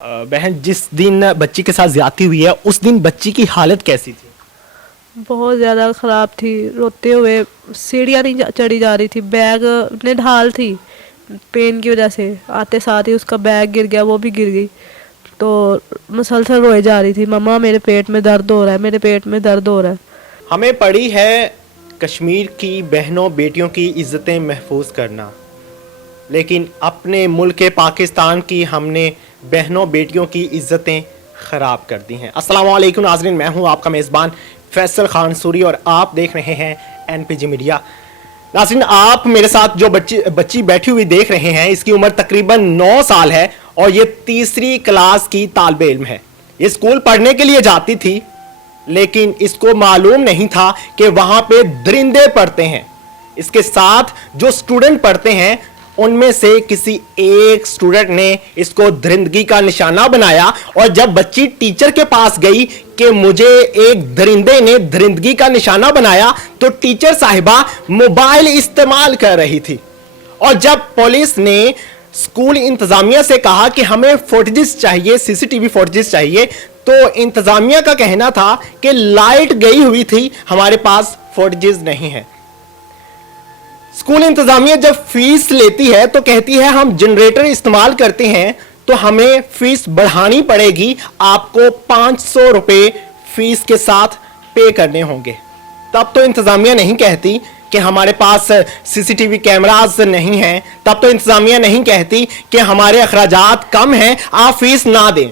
बहन, जिस दिन बच्ची के साथ ज्यादती हुई है उस दिन बच्ची की हालत कैसी थी? बहुत ज़्यादा ख़राब थी। रोते हुए सीढ़ियाँ नहीं चढ़ी जा रही थी। बैग में ढाल थी, पेन की वजह से आते साथ ही उसका बैग गिर गया, वो भी गिर गई। तो मुसलसल रोए जा रही थी, मम्मा मेरे पेट में दर्द हो रहा है, मेरे पेट में दर्द हो रहा है। हमें पड़ी है कश्मीर की बहनों बेटियों की इज्जतें महफूज करना, लेकिन अपने मुल्क पाकिस्तान की हमने बहनों बेटियों की इज्जतें ख़राब कर दी हैं। अस्सलाम वालेकुम नाज़रीन, मैं हूं आपका मेज़बान फैसल खान सूरी और आप देख रहे हैं एनपीजी मीडिया। नाज़रीन, आप मेरे साथ जो बच्ची बैठी हुई देख रहे हैं, इसकी उम्र तकरीबन 9 साल है और ये तीसरी क्लास की तालिब इल्म है। ये स्कूल पढ़ने के लिए जाती थी, लेकिन इसको मालूम नहीं था कि वहां पे दरिंदे पढ़ते हैं। इसके साथ जो स्टूडेंट पढ़ते हैं उनमें से किसी एक स्टूडेंट ने इसको दरिंदगी का निशाना बनाया और जब बच्ची टीचर के पास गई कि मुझे एक दरिंदे ने दरिंदगी का निशाना बनाया, तो टीचर साहिबा मोबाइल इस्तेमाल कर रही थी। और जब पुलिस ने स्कूल इंतजामिया से कहा कि हमें फुटेजेस चाहिए, सीसीटीवी फुटेजेस चाहिए, तो इंतजामिया का कहना था कि लाइट गई हुई थी, हमारे पास फुटेजेस नहीं है। स्कूल इंतजामिया जब फीस लेती है तो कहती है हम जनरेटर इस्तेमाल करते हैं तो हमें फीस बढ़ानी पड़ेगी, आपको 500 रुपए फीस के साथ पे करने होंगे। तब तो इंतजामिया नहीं कहती कि हमारे पास सीसीटीवी कैमरास नहीं हैं, तब तो इंतजामिया नहीं कहती कि हमारे अखराजात कम हैं, आप फीस ना दें।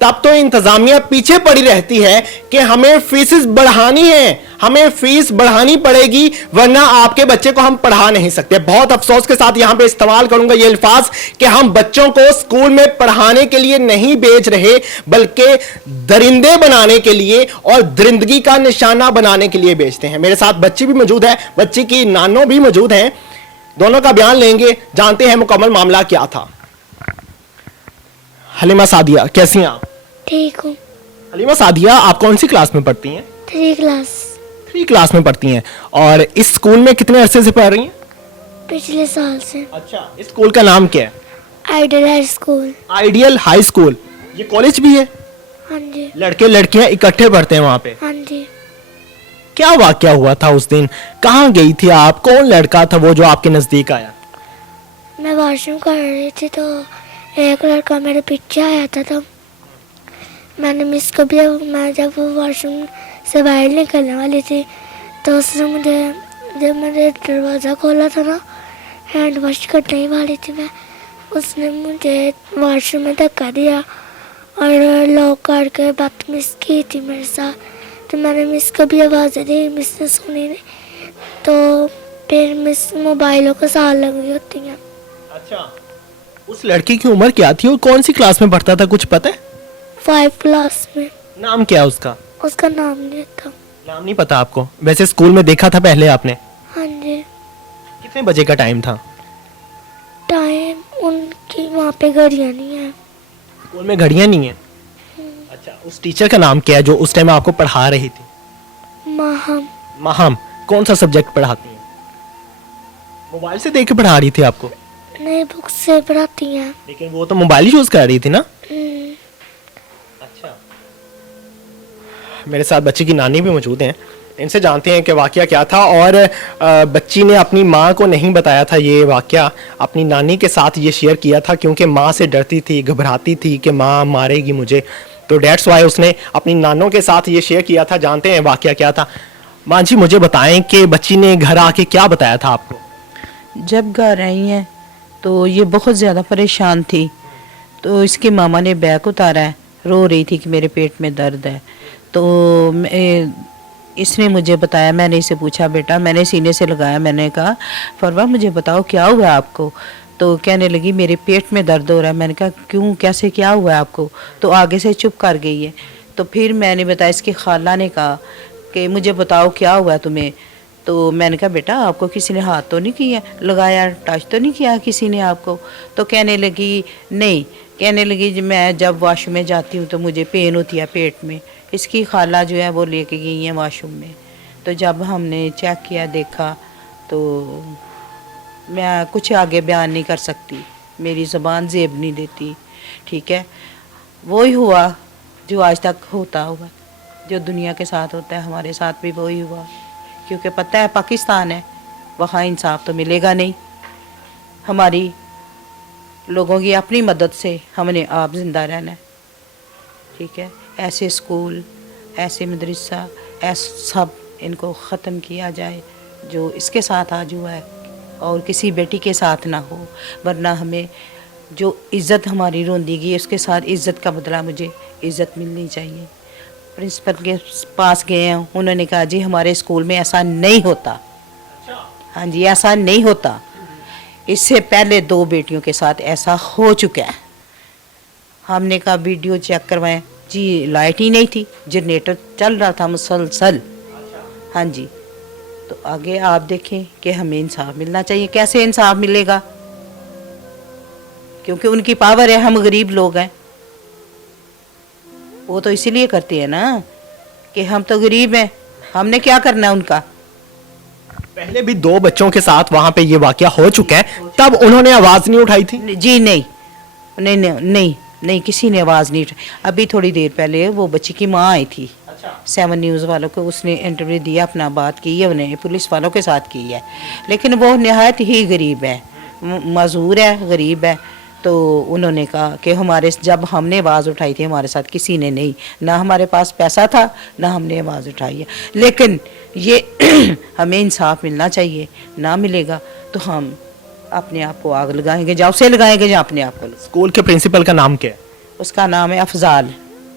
तब तो इंतजामिया पीछे पड़ी रहती है कि हमें फीस बढ़ानी है, हमें फीस बढ़ानी पड़ेगी, वरना आपके बच्चे को हम पढ़ा नहीं सकते। बहुत अफसोस के साथ यहां पे इस्तेमाल करूंगा ये अल्फाज कि हम बच्चों को स्कूल में पढ़ाने के लिए नहीं भेज रहे, बल्कि दरिंदे बनाने के लिए और दरिंदगी का निशाना बनाने के लिए भेजते हैं। मेरे साथ बच्ची भी मौजूद है, बच्ची की नानो भी मौजूद हैं, दोनों का बयान लेंगे, जानते हैं मुकम्मल मामला क्या था। हलीमा सादिया, कैसी हैं आप? ठीक हूँ। हलीमा सादिया, आप कौन सी क्लास में पढ़ती हैं? 3 क्लास। 3 क्लास में पढ़ती हैं। और इस स्कूल में कितने अरसे से पढ़ रही हैं? पिछले साल से। अच्छा, इस स्कूल का नाम क्या है? Ideal high school. Ideal high school, ये कॉलेज भी है? हाँ जी। लड़के लड़कियां इकट्ठे पढ़ते हैं वहां पे? हाँ जी। क्या वाकया हुआ था उस दिन? कहाँ गई थी आप? कौन लड़का था वो जो आपके नजदीक आया? मैं वॉशरूम कर रही थी तो एक लड़का मेरे पीछे आया था, तो मैंने मिस को भी, मैं जब वॉशरूम से बाहर निकलने वाली थी तो उसने मुझे, जब मैंने दरवाज़ा खोला था ना, हैंड वॉश करने ही वाली थी मैं, उसने मुझे वॉशरूम में धक्का दिया और लॉक करके बदतमीज़ की थी मेरे साथ। तो मैंने मिस को भी आवाज़ें दी, मिस ने सुनी नहीं, तो फिर मिस मोबाइलों के साथ लगी होती हैं। अच्छा, उस लड़की की उम्र क्या थी और कौन सी क्लास में पढ़ता था, कुछ पता है? 5 क्लास में। नाम क्या है उसका? उसका नाम नहीं था। नाम नहीं पता आपको? वैसे स्कूल में देखा था पहले आपने? हाँ जी। कितने बजे का टाइम था? टाइम उनकी वहाँ पे घड़ियाँ नहीं है। स्कूल में घड़ियां नहीं है? अच्छा, उस टीचर का नाम क्या है जो उस टाइम आपको पढ़ा रही थी? माहम। माहम, कौन सा सब्जेक्ट पढ़ाती हैं? मोबाइल से देख के पढ़ा रही थी आपको? नई बुक से पढ़ाती हैं। लेकिन वो तो मोबाइल ही यूज कर रही थी ना? अच्छा, मेरे साथ बच्ची की नानी भी मौजूद हैं, इनसे जानते हैं कि वाकया क्या था। और बच्ची ने अपनी माँ को नहीं बताया था ये वाकया, अपनी नानी के साथ ये शेयर किया था क्योंकि माँ से डरती थी, घबराती थी कि माँ मारेगी मुझे, तो डेट्स वाई उसने अपनी नानों के साथ ये शेयर किया था। जानते हैं वाकया क्या था। माँ जी, मुझे बताएं कि बच्ची ने घर आके क्या बताया था आपको? जब घर आई है तो ये बहुत ज़्यादा परेशान थी, तो इसकी मामा ने बैग उतारा है, रो रही थी कि मेरे पेट में दर्द है। तो इसने मुझे बताया, मैंने इसे पूछा, बेटा, मैंने सीने से लगाया, मैंने कहा फरवा मुझे बताओ क्या हुआ आपको? तो कहने लगी मेरे पेट में दर्द हो रहा है। मैंने कहा क्यों, कैसे, क्या हुआ है आपको? तो आगे से चुप कर गई है। तो फिर मैंने बताया, इसकी खाला ने कहा कि मुझे बताओ क्या हुआ है तुम्हें? तो मैंने कहा बेटा आपको किसी ने हाथ तो नहीं किया, लगाया, टच तो नहीं किया किसी ने आपको? तो कहने लगी नहीं, कहने लगी मैं जब वॉशरूम में जाती हूँ तो मुझे पेन होती है पेट में। इसकी खाला जो है वो लेके गई हैं वॉशरूम में। तो जब हमने चेक किया, देखा, तो मैं कुछ आगे बयान नहीं कर सकती, मेरी ज़बान ज़ेब नहीं देती। ठीक है, वही हुआ जो आज तक होता हुआ, जो दुनिया के साथ होता है हमारे साथ भी वही हुआ, क्योंकि पता है पाकिस्तान है, वहाँ इंसाफ तो मिलेगा नहीं। हमारी लोगों की अपनी मदद से हमने आप जिंदा रहना है, ठीक है। ऐसे स्कूल, ऐसे मदरसा, ऐसा सब इनको ख़त्म किया जाए जो इसके साथ आज हुआ है, और किसी बेटी के साथ ना हो, वरना हमें जो इज़्ज़त हमारी रोंदीगी है उसके साथ इज़्ज़त का बदला मुझे इज़्ज़त मिलनी चाहिए। प्रिंसिपल के पास गए हैं, उन्होंने कहा जी हमारे स्कूल में ऐसा नहीं होता। हाँ जी, ऐसा नहीं होता। इससे पहले 2 बेटियों के साथ ऐसा हो चुका है। हमने कहा वीडियो चेक करवाएं, जी लाइट ही नहीं थी, जनरेटर चल रहा था मुसलसल। हाँ जी, तो आगे आप देखें कि हमें इंसाफ मिलना चाहिए। कैसे इंसाफ मिलेगा? क्योंकि उनकी पावर है, हम गरीब लोग हैं। वो तो इसीलिए करते हैं ना कि हम तो गरीब हैं, हमने क्या करना है उनका। पहले भी 2 बच्चों के साथ वहां पे ये वाकया हो चुका है, तब उन्होंने आवाज नहीं उठाई थी? जी नहीं, नहीं नहीं नहीं, नहीं किसी ने आवाज़ नहीं उठाई। अभी थोड़ी देर पहले वो बच्ची की माँ आई थी, 7 न्यूज़ वालों को उसने इंटरव्यू दिया, अपना बात की है, उन्हें पुलिस वालों के साथ की है, लेकिन वो नहायत ही गरीब है, मजदूर है, गरीब है। तो उन्होंने कहा कि हमारे जब हमने आवाज़ उठाई थी हमारे साथ किसी ने नहीं, ना हमारे पास पैसा था ना हमने आवाज़ उठाई है। लेकिन ये हमें इंसाफ मिलना चाहिए, ना मिलेगा तो हम अपने आप को आग लगाएंगे, या उसे लगाएंगे या अपने आप को। स्कूल के प्रिंसिपल का नाम क्या है? उसका नाम है अफजाल।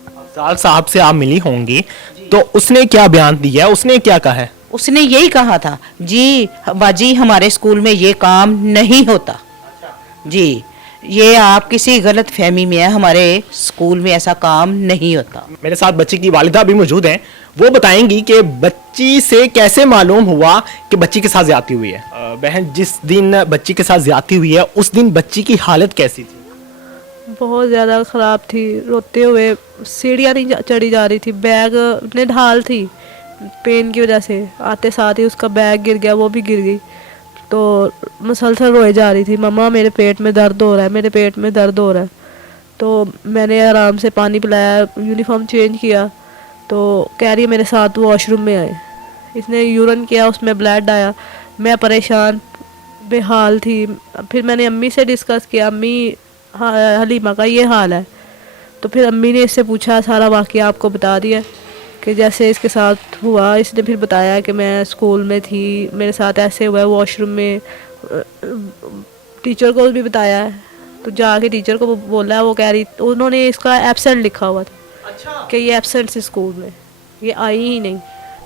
अफजाल साहब से आप मिली होंगी, तो उसने क्या बयान दिया है, उसने क्या कहा है? उसने यही कहा था जी बाजी हमारे स्कूल में ये काम नहीं होता जी, ये आप किसी गलत फहमी में है, हमारे स्कूल में ऐसा काम नहीं होता। मेरे साथ बच्ची की वालिदा भी मौजूद हैं, वो बताएंगी कि बच्ची से कैसे मालूम हुआ कि बच्ची के साथ ज्यादती हुई है। बहन, जिस दिन बच्ची के साथ ज्यादती हुई है उस दिन बच्ची की हालत कैसी थी? बहुत ज़्यादा ख़राब थी, रोते हुए सीढ़ियाँ नहीं चढ़ी जा रही थी, बैग इतने ढाल थी, पेन की वजह से आते साथ ही उसका बैग गिर गया, वो भी गिर गई, तो मुसलसल रोए जा रही थी, मम्मा मेरे पेट में दर्द हो रहा है, मेरे पेट में दर्द हो रहा है। तो मैंने आराम से पानी पिलाया, यूनिफॉर्म चेंज किया, तो कह रही है मेरे साथ वॉशरूम में आए। इसने यूरिन किया, उसमें ब्लड आया, मैं परेशान बेहाल थी। फिर मैंने अम्मी से डिस्कस किया, अम्मी हलीमा का ये हाल है, तो फिर अम्मी ने इससे पूछा, सारा वाक़या आपको बता दिया कि जैसे इसके साथ हुआ। इसने फिर बताया कि मैं स्कूल में थी, मेरे साथ ऐसे हुआ है वॉशरूम में। टीचर को भी बताया है, तो जाके टीचर को बोला, वो कह रही उन्होंने इसका एब्सेंट लिखा हुआ था कि ये एब्सेंट से स्कूल में, ये आई ही नहीं।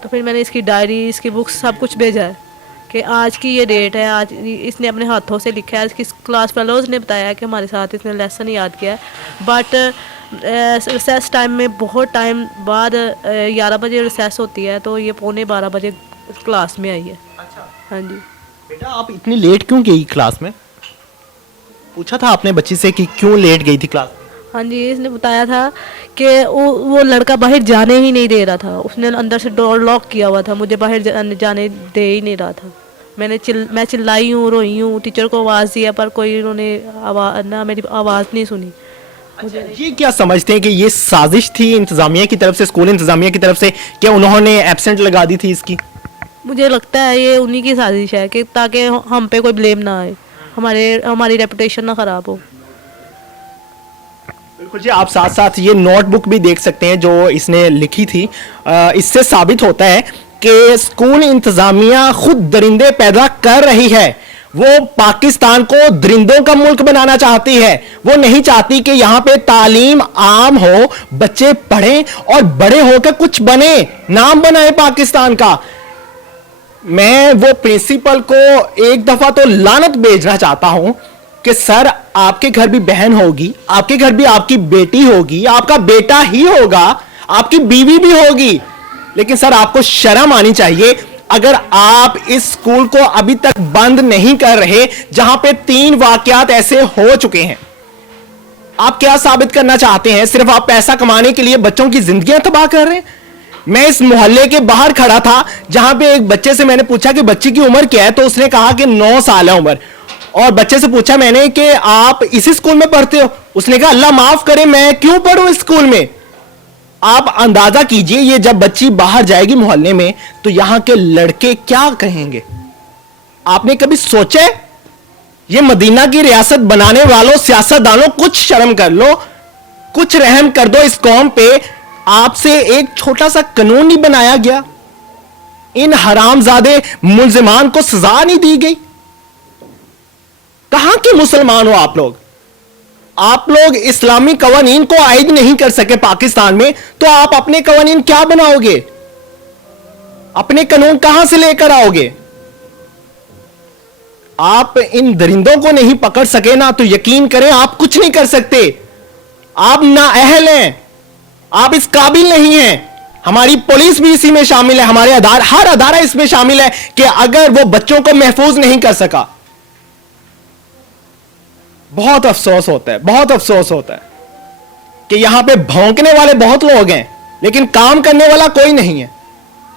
तो फिर मैंने इसकी डायरी, इसकी बुक्स सब कुछ भेजा है कि आज की ये डेट है, आज इसने अपने हाथों से लिखा है। इसकी क्लास फेलोज़ ने बताया कि हमारे साथ इसने लेसन याद किया है, बट रिसेस टाइम में बहुत टाइम बाद 11 बजे रिसेस होती है, तो ये 11:15 बजे क्लास में आई है। हाँ जी। बेटा, आप इतनी लेट क्यों गई क्लास में? पूछा था आपने बच्ची से कि क्यों लेट गई थी क्लास में? हाँ जी, इसने बताया था कि वो लड़का बाहर जाने ही नहीं दे रहा था, उसने अंदर से डोर लॉक किया हुआ था, मुझे बाहर जाने दे ही नहीं रहा था। मैं चिल्लाई हूँ, रोई हूँ, टीचर को आवाज़ दिया, पर कोई उन्होंने मेरी आवाज़ नहीं सुनी। ये क्या समझते हैं कि ये साजिश थी इंतजामिया की तरफ से, स्कूल इंतजामिया की तरफ से, क्या उन्होंने एब्सेंट लगा दी थी इसकी? मुझे लगता है ये उन्हीं की साजिश है कि ताकि हम पे कोई ब्लेम ना आए, हमारी रेपुटेशन ना ख़राब हो। बिल्कुल जी, आप साथ साथ ये नोटबुक भी देख सकते हैं जो इसने लिखी थी। इससे साबित होता है कि स्कूल इंतजामिया खुद दरिंदे पैदा कर रही है। वो पाकिस्तान को दरिंदों का मुल्क बनाना चाहती है। वो नहीं चाहती कि यहाँ पे तालीम आम हो, बच्चे पढ़ें और बड़े होकर कुछ बने, नाम बनाए पाकिस्तान का। मैं वो प्रिंसिपल को एक दफा तो लानत भेजना चाहता हूं कि सर, आपके घर भी बहन होगी, आपके घर भी आपकी बेटी होगी, आपका बेटा ही होगा, आपकी बीवी भी होगी, लेकिन सर आपको शर्म आनी चाहिए। अगर आप इस स्कूल को अभी तक बंद नहीं कर रहे जहां पे 3 वाकयात ऐसे हो चुके हैं, आप क्या साबित करना चाहते हैं? सिर्फ आप पैसा कमाने के लिए बच्चों की जिंदगियां तबाह कर रहे हैं। मैं इस मोहल्ले के बाहर खड़ा था, जहां पे एक बच्चे से मैंने पूछा कि बच्ची की उम्र क्या है, तो उसने कहा कि 9 साल है उम्र। اور بچے سے پوچھا میں نے کہ آپ اسی اسکول میں پڑھتے ہو؟ اس نے کہا اللہ معاف کرے میں کیوں پڑھوں اس اسکول میں. آپ اندازہ کیجئے یہ جب بچی باہر جائے گی محلے میں تو یہاں کے لڑکے کیا کہیں گے. آپ نے کبھی سوچا ہے؟ یہ مدینہ کی ریاست بنانے والوں سیاستدانوں کچھ شرم کر لو, کچھ رحم کر دو اس قوم پہ. آپ سے ایک چھوٹا سا قانون نہیں بنایا گیا, ان حرامزادے ملزمان کو سزا نہیں دی گئی. کہاں کے مسلمان ہو آپ لوگ؟ آپ لوگ اسلامی قوانین کو عائد نہیں کر سکے پاکستان میں, تو آپ اپنے قوانین کیا بناؤ گے؟ اپنے قانون کہاں سے لے کر آؤ گے؟ آپ ان درندوں کو نہیں پکڑ سکے نا تو یقین کریں آپ کچھ نہیں کر سکتے. آپ نااہل ہیں, آپ اس قابل نہیں ہیں. ہماری پولیس بھی اسی میں شامل ہے, ہمارے ہر ادارہ اس میں شامل ہے کہ اگر وہ بچوں کو محفوظ نہیں کر سکا. بہت افسوس ہوتا ہے, بہت افسوس ہوتا ہے کہ یہاں پہ بھونکنے والے بہت لوگ ہیں لیکن کام کرنے والا کوئی نہیں ہے.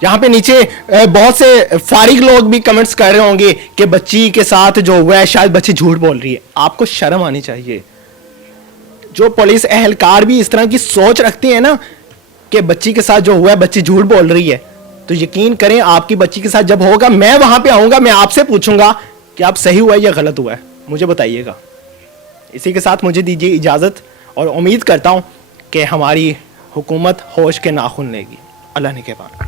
یہاں پہ نیچے بہت سے فارغ لوگ بھی کمنٹس کر رہے ہوں گے کہ بچی کے ساتھ جو ہوا ہے شاید بچی جھوٹ بول رہی ہے. آپ کو شرم آنی چاہیے. جو پولیس اہلکار بھی اس طرح کی سوچ رکھتے ہیں نا کہ بچی کے ساتھ جو ہوا ہے بچی جھوٹ بول رہی ہے, تو یقین کریں آپ کی بچی کے ساتھ جب ہوگا میں وہاں پہ آؤں گا, میں آپ سے پوچھوں گا کہ آپ صحیح ہوا ہے یا غلط ہوا ہے, مجھے بتائیے گا. اسی کے ساتھ مجھے دیجیے اجازت, اور امید کرتا ہوں کہ ہماری حکومت ہوش کے ناخن لے گی. اللہ نے کے بات.